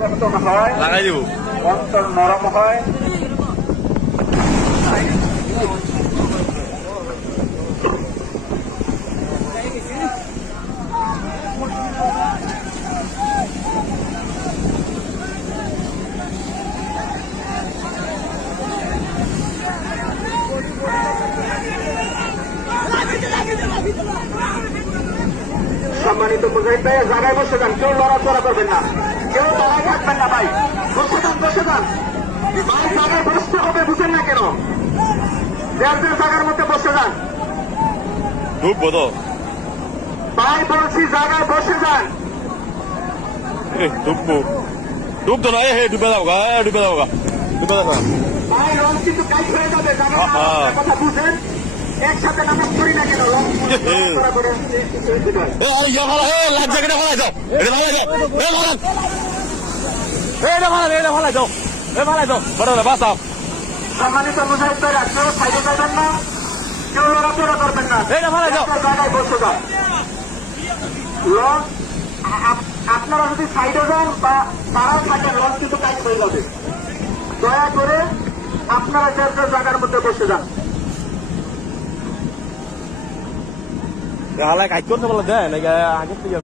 পরিবর্তন হয়, লাগাই দিব অন্তর নরম হয়। সম্মানিত মুজাহিদ ভাই, জায়গায় বসে যান, কেউ লড়াচড়া করবেন না, কেউ দাঁড়ায় থাকবেন না ভাই, বসে যান বসে যান ভাই, জায়গায় বসতে হবে, বুঝেন না কেন? যার যার জায়গার মধ্যে বসে যান ঢুকবো তো ভাই, বলছি জায়গায় বসে যান। ঢুকবো ঢুকতো না ডুবে যাও গা ডুবে যাও গা ডুবে যাও ভাই রং কিন্তু কাজ হয়ে যাবে, জায়গায় কথা বুঝেন, একসাথে নামাজ পড়ি না কেন? রং লড়াচড়া করে লাইফ জ্যাকেটে ফেলাই যাও এটা ফেলাই যাও এটা ফেলাই যাও ফেলাই যাও বড় বাঁচাও সম্মানিত মুজাহিদ ভাইরা, কেউ সাইডে যাবেন না, কেউ লড়াচড়া করবেন না, জায়গায় বসে যান। লঞ্চ আপনারা যদি সাইডে যান বা তারাও থাকেন, লঞ্চ কিন্তু কাজ হয়ে যাবে। দয়া করে আপনারা যার যার জায়গার মধ্যে বসে যান। হালাই কাজ করতে বলে দেয় নাকি আগে